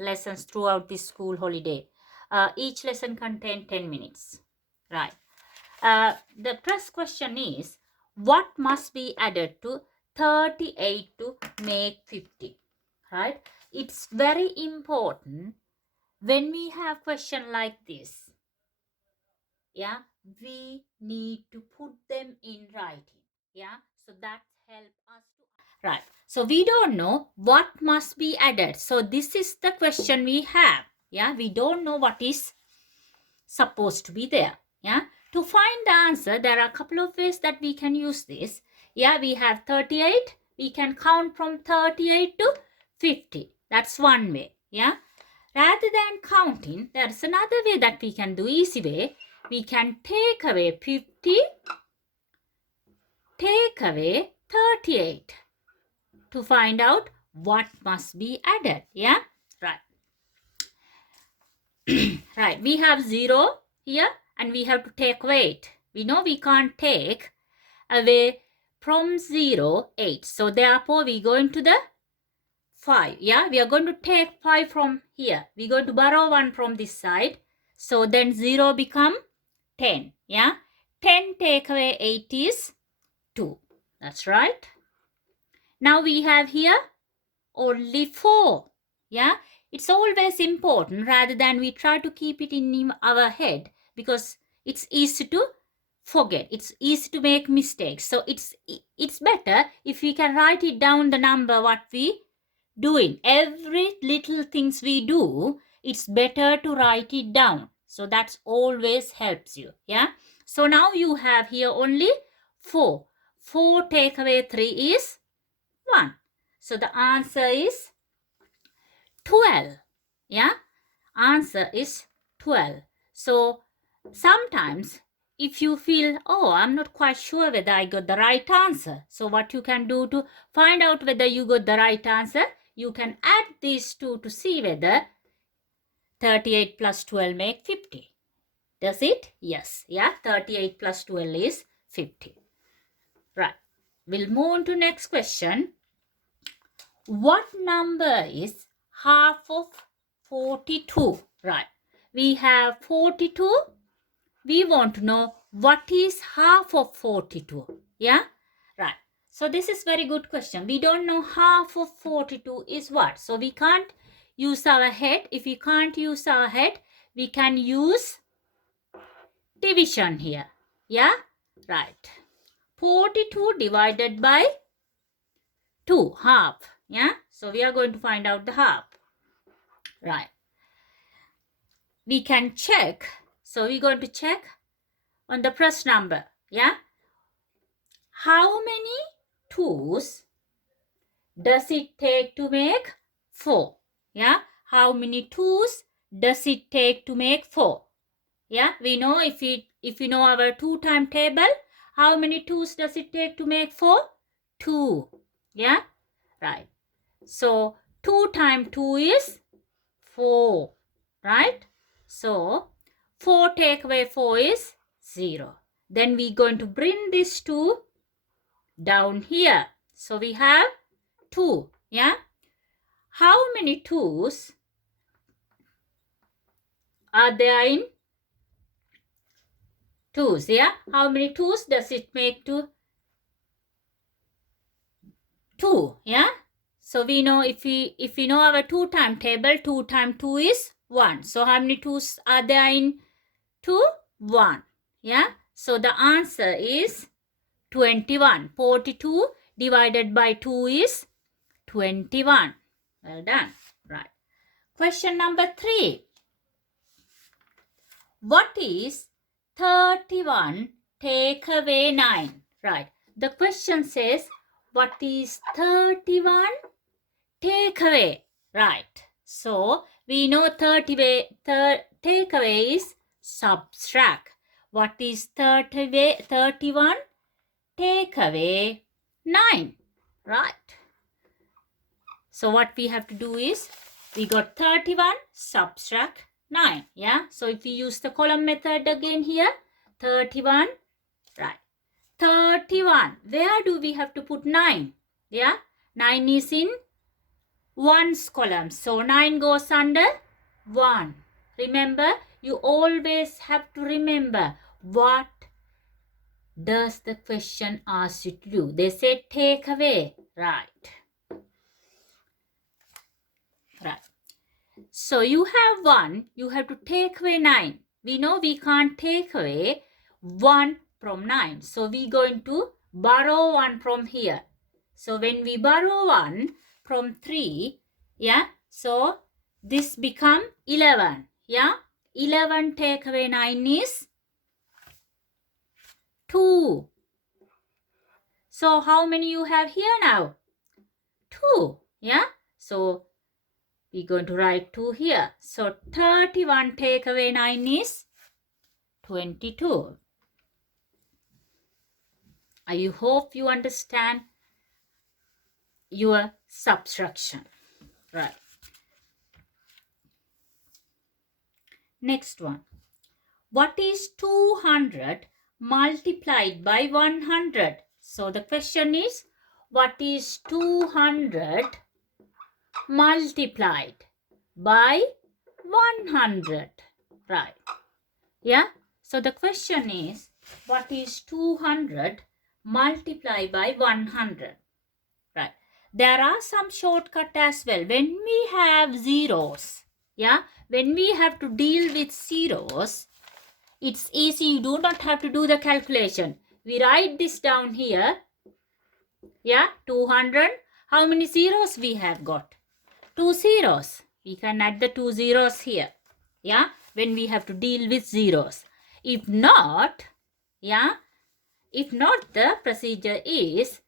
lessons throughout this school holiday. Each lesson contains 10 minutes. Right. The first question is, what must be added to 38 to make 50? Right. It's very important when we have question like this. Yeah, we need to put them in writing. Yeah, so that help us to. Right. So we don't know what must be added. So this is the question we have. Yeah, we don't know what is supposed to be there. Yeah, to find the answer, there are a couple of ways that we can use this. Yeah, we have 38. We can count from 38 to 50. That's one way. Yeah, rather than counting, there's another way that we can do, easy way. We can take away 50, take away 38 to find out what must be added. Yeah, right. Right, we have 0 here and we have to take away it. We know we can't take away from 0, 8. So therefore we go into the 5. Yeah, we are going to take 5 from here. We're going to borrow 1 from this side. So then 0 become 10. Yeah, 10 take away 8 is 2. That's right. Now we have here only 4. Yeah, it's always important rather than we try to keep it in our head, because it's easy to forget. It's easy to make mistakes. So it's better if we can write it down, the number what we doing. Every little things we do, it's better to write it down. So that's always helps you. Yeah. So now you have here only 4. 4 take away 3 is 1. So the answer is 12. Yeah. Answer is 12. So sometimes if you feel, oh, I'm not quite sure whether I got the right answer. So what you can do to find out whether you got the right answer, you can add these two to see whether 38 plus 12 make 50. Does it? Yes. Yeah. 38 plus 12 is 50. Right. We'll move on to next question. What number is half of 42? Right. We have 42. We want to know what is half of 42. Yeah. Right. So this is very good question. We don't know half of 42 is what. So we can't use our head. If we can't use our head, we can use division here. Yeah. Right. 42 divided by 2, half. Yeah. So we are going to find out the half. Right. We can check. So we're going to check on the first number. Yeah. How many 2's does it take to make 4? Yeah. How many 2's does it take to make 4? Yeah. We know if we know our 2 time table, how many 2's does it take to make 4? 2. Yeah. Right. So 2 times 2 is 4. Right. So 4 take away 4 is 0. Then we're going to bring this 2 down here. So we have 2. Yeah. How many 2's are there in 2's? Yeah. How many 2's does it make to 2? Yeah. So we know if we know our 2 time table, 2 times 2 is 1. So how many 2's are there in 2? 1. Yeah. So the answer is 21. 42 divided by 2 is 21. Well done. Right. Question number 3. What is 31 take away 9? Right. The question says, what is 31 take away? Right. So we know take away is subtract. What is 31 take away 9? Right. So what we have to do is, we got 31 subtract 9. Yeah. So if we use the column method again here, 31. Right. 31. Where do we have to put 9? Yeah. 9 is in ones column. So 9 goes under 1. Remember, you always have to remember what does the question ask you to do. They say take away. Right. Right. So you have 1. You have to take away 9. We know we can't take away 1 from 9. So we're going to borrow 1 from here. So when we borrow 1 from 3, yeah, so this become 11. Yeah, 11 take away 9 is 2. So how many you have here now? 2. Yeah, so we're going to write 2 here. So 31 take away 9 is 22. I hope you understand your subtraction. Right. Next one. What is 200 multiplied by 100? So the question is, what is 200 multiplied by 100? Right. Yeah. So the question is, what is 200 multiplied by 100? Right. There are some shortcut as well. When we have zeros, yeah, when we have to deal with zeros, it's easy. You do not have to do the calculation. We write this down here. Yeah, 200. How many zeros we have got? 2 zeros. We can add the 2 zeros here. Yeah, when we have to deal with zeros. If not, yeah, if not, the procedure is,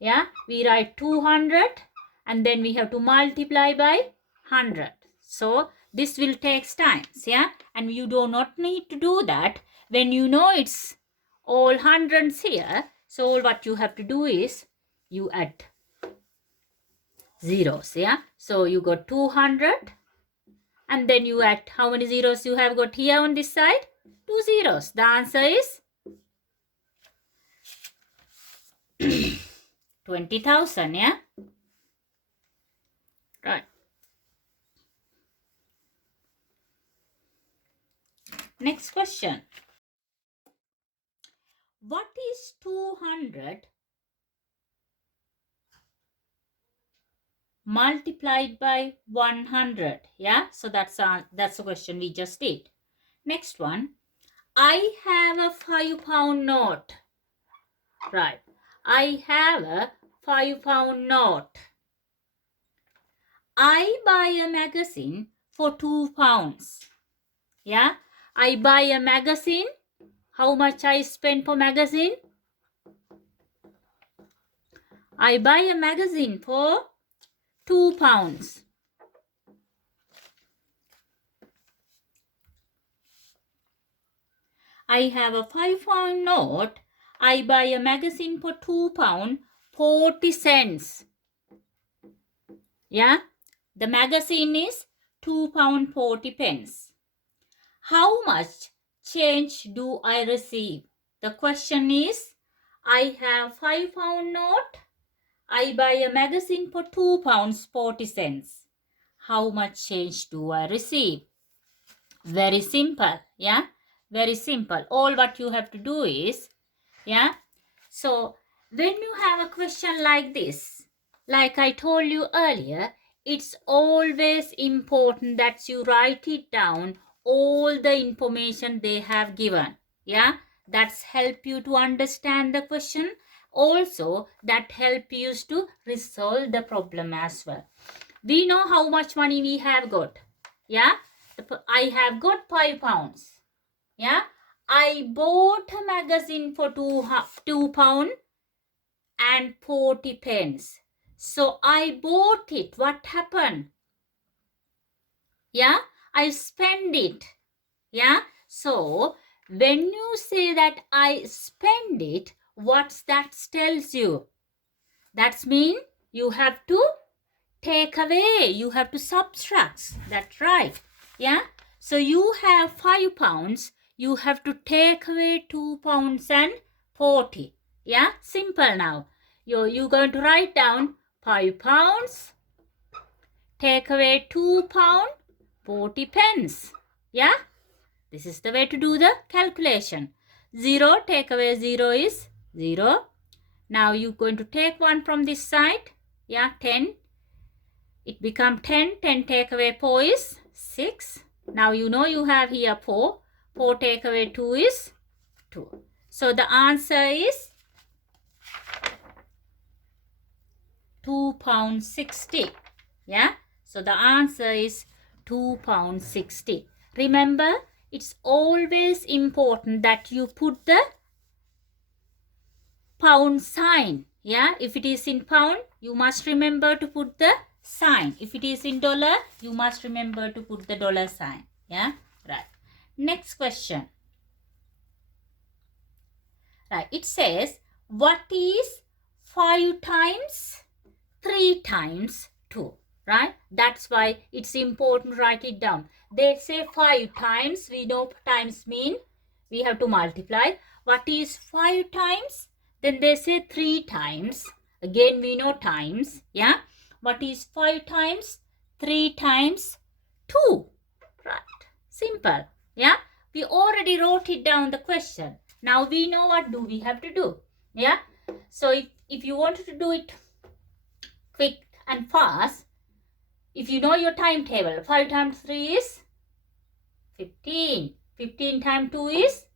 yeah, we write 200 and then we have to multiply by 100. So this will take time, yeah, and you do not need to do that when you know it's all hundreds here. So all what you have to do is you add zeros, yeah. So you got 200 and then you add how many zeros you have got here on this side? 2 zeros. The answer is 20,000, yeah. Right. Next question. What is 200 multiplied by 100? Yeah, so that's the question we just did. Next one. I have a £5 note. Right. I have a £5 note. I buy a magazine for £2. Yeah, I buy a magazine. How much I spend for magazine? I buy a magazine for £2. I have a £5 note. I buy a magazine for £2 40 cents. Yeah, the magazine is £2 40. How much change do I receive? The question is, I have £5 note. I buy a magazine for £2 40. How much change do I receive? Very simple, yeah, very simple. All what you have to do is, yeah, so when you have a question like this, like I told you earlier, it's always important that you write it down, all the information they have given, yeah, that's help you to understand the question. Also, that help you to resolve the problem as well. We know how much money we have got, yeah. I have got £5. Yeah, I bought a magazine for £2 and 40. So I bought it. What happened? Yeah, I spend it. Yeah, so when you say that I spend it, what that tells you? That means you have to take away. You have to subtract. That's right. Yeah. So you have £5. You have to take away £2 and 40. Yeah. Simple now. You're going to write down £5 take away 2 pound, 40 pence. Yeah? This is the way to do the calculation. 0 take away 0 is 0. Now you're going to take 1 from this side. Yeah, 10. It become 10. 10 take away 4 is 6. Now you know you have here 4. 4 take away 2 is 2. So the answer is 2 pound 60. Yeah. So the answer is 2 pound 60. Remember, it's always important that you put the pound sign. Yeah. If it is in pound, you must remember to put the sign. If it is in dollar, you must remember to put the dollar sign. Yeah. Right. Next question. Right. It says, what is 5 times 3 times 2? Right? That's why it's important to write it down. They say 5 times. We know times mean we have to multiply. What is 5 times? Then they say 3 times. Again, we know times. Yeah? What is 5 times? 3 times 2. Right. Simple. Yeah? We already wrote it down the question. Now we know what do we have to do. Yeah? So if you wanted to do it quick and fast, if you know your timetable, 5 times 3 is 15. 15 times 2 is,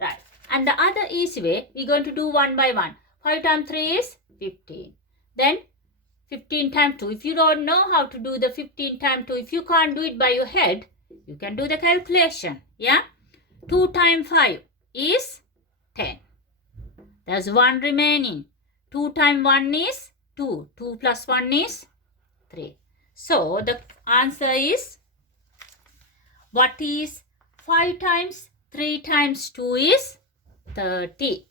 right. And the other easy way, we're going to do one by one. 5 times 3 is 15. Then 15 times 2. If you don't know how to do the 15 times 2, if you can't do it by your head, you can do the calculation. Yeah? 2 times 5 is 10. There's 1 remaining. 2 times 1 is 2. 2 plus 1 is 3. So the answer is, what is 5 times 3 times 2 is 30.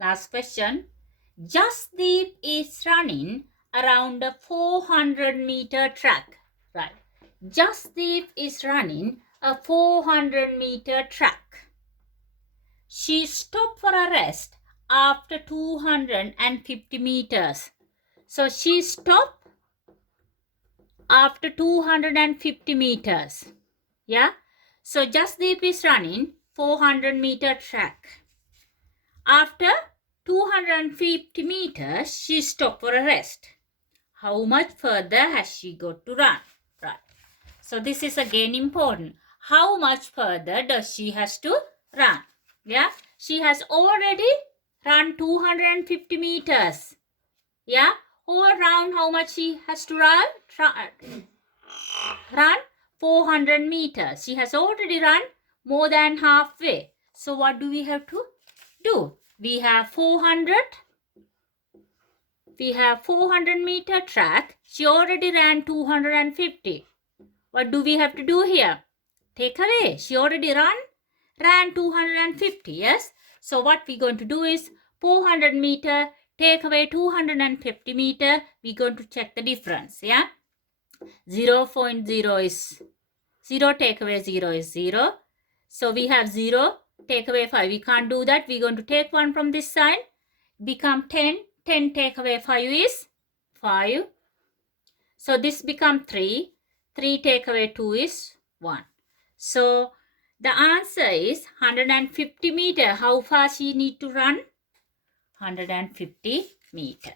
Last question. Jasdeep is running around a 400-meter track. Right. Jasdeep is running a 400-meter track. She stopped for a rest after 250 meters. So she stopped after 250 meters. Yeah. So Jasdeep is running 400-meter track. After 250 meters, she stopped for a rest. How much further has she got to run? Right. So this is again important. How much further does she has to run? Yeah. She has already run 250 meters. Yeah. Whole round, how much she has to run? Run 400 meters. She has already run more than halfway. So what do we have to do? We have 400 meter track. She already ran 250. What do we have to do here? Take away. She already ran 250. Yes. So what we're going to do is 400 meter, take away 250 meter. We're going to check the difference. Yeah. 0.0 is 0, take away 0 is 0. So we have 0, take away 5. We can't do that. We're going to take 1 from this side. Become 10. 10 take away 5 is 5. So this become 3. 3 take away 2 is 1. So the answer is 150 meter. How far she need to run? 150 meter.